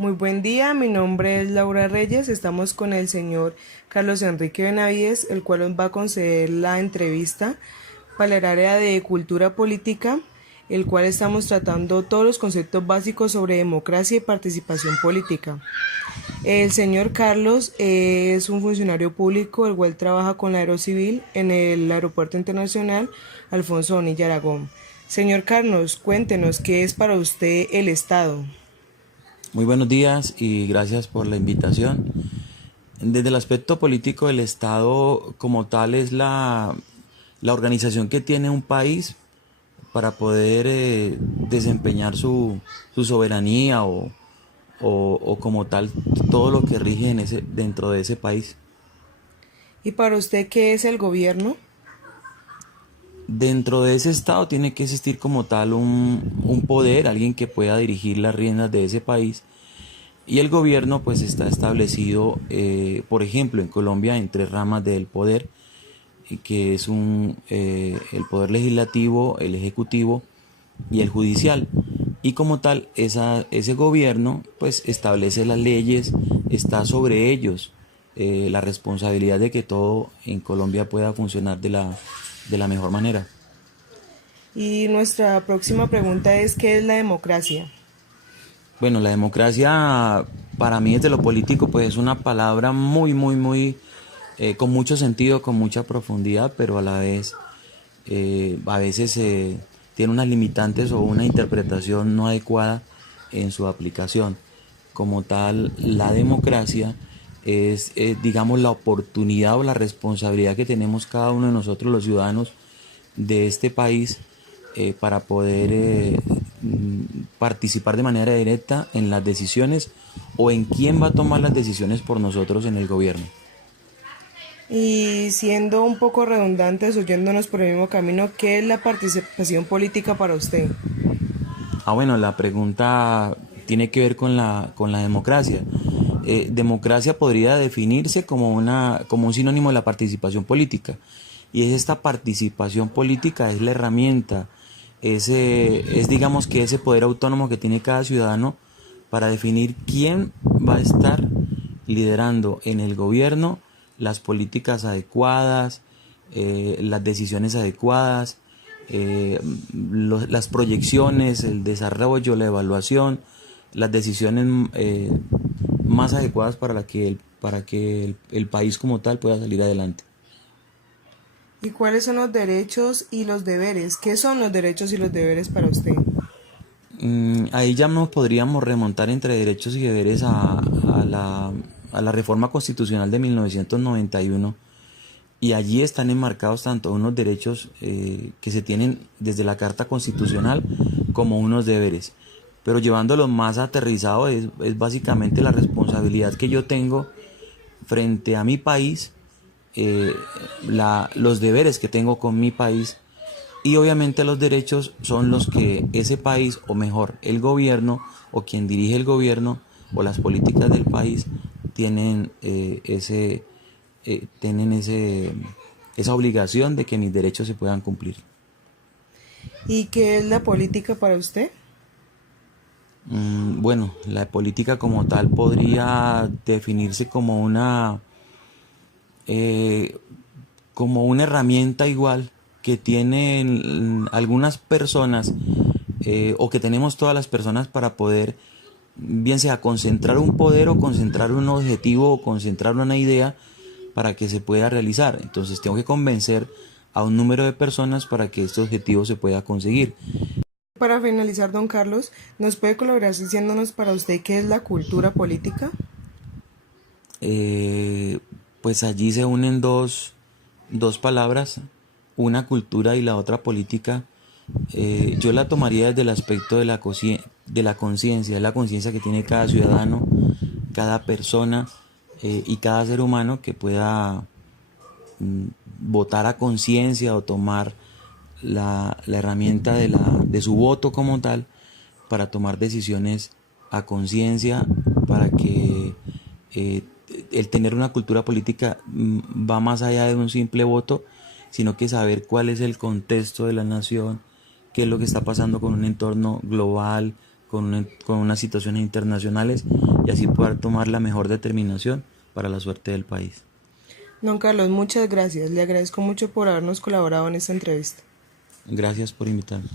Muy buen día, mi nombre es Laura Reyes, estamos con el señor Carlos Enrique Benavides, el cual nos va a conceder la entrevista para el área de cultura política, el cual estamos tratando todos los conceptos básicos sobre democracia y participación política. El señor Carlos es un funcionario público, el cual trabaja con la Aerocivil en el Aeropuerto Internacional Alfonso Bonilla Aragón. Señor Carlos, cuéntenos qué es para usted el Estado. Muy buenos días y gracias por la invitación. Desde el aspecto político, el Estado como tal es la organización que tiene un país para poder desempeñar su soberanía o como tal todo lo que rige dentro de ese país. ¿Y para usted qué es el gobierno? Dentro de ese Estado tiene que existir como tal un poder, alguien que pueda dirigir las riendas de ese país. Y el gobierno pues está establecido, por ejemplo, en Colombia en tres ramas del poder, que es el poder legislativo, el ejecutivo y el judicial. Y como tal, ese gobierno pues establece las leyes, está sobre ellos la responsabilidad de que todo en Colombia pueda funcionar de la mejor manera. Y nuestra próxima pregunta es ¿qué es la democracia? Bueno, la democracia para mí desde lo político pues es una palabra muy con mucho sentido, con mucha profundidad, pero a veces tiene unas limitantes o una interpretación no adecuada en su aplicación. Como tal, la democracia es, digamos, la oportunidad o la responsabilidad que tenemos cada uno de nosotros los ciudadanos de este país para poder participar de manera directa en las decisiones o en quién va a tomar las decisiones por nosotros en el gobierno. Y siendo un poco redundantes, oyéndonos por el mismo camino, ¿qué es la participación política para usted? Bueno, la pregunta tiene que ver con con la democracia. Democracia podría definirse como un sinónimo de la participación política. Y es esta participación política, es la herramienta, es digamos que ese poder autónomo que tiene cada ciudadano para definir quién va a estar liderando en el gobierno las políticas adecuadas, las decisiones adecuadas, las proyecciones, el desarrollo, la evaluación, las decisiones más adecuadas para que el país como tal pueda salir adelante. ¿Y cuáles son los derechos y los deberes? ¿Qué son los derechos y los deberes para usted? Ahí ya nos podríamos remontar entre derechos y deberes a la reforma constitucional de 1991 y allí están enmarcados tanto unos derechos que se tienen desde la Carta Constitucional como unos deberes. Pero llevándolo más aterrizado es básicamente la responsabilidad que yo tengo frente a mi país, los deberes que tengo con mi país y obviamente los derechos son los que ese país, o mejor, el gobierno o quien dirige el gobierno o las políticas del país tienen tienen esa obligación de que mis derechos se puedan cumplir. ¿Y qué es la política para usted? Bueno, la política como tal podría definirse eh, como una herramienta igual que tienen algunas personas o que tenemos todas las personas para poder, bien sea concentrar un poder o concentrar un objetivo o concentrar una idea para que se pueda realizar. Entonces tengo que convencer a un número de personas para que este objetivo se pueda conseguir. Para finalizar, don Carlos, ¿nos puede colaborar diciéndonos para usted qué es la cultura política? Eh, pues allí se unen dos palabras, una cultura y la otra política. Yo la tomaría desde el aspecto de de la conciencia, es la conciencia que tiene cada ciudadano, cada persona y cada ser humano que pueda mm, votar a conciencia o tomar la herramienta de su voto como tal para tomar decisiones a conciencia, para que eh, el tener una cultura política va más allá de un simple voto, sino que saber cuál es el contexto de la nación, qué es lo que está pasando con un entorno global, con unas situaciones internacionales y así poder tomar la mejor determinación para la suerte del país. Don Carlos, muchas gracias. Le agradezco mucho por habernos colaborado en esta entrevista. Gracias por invitarme.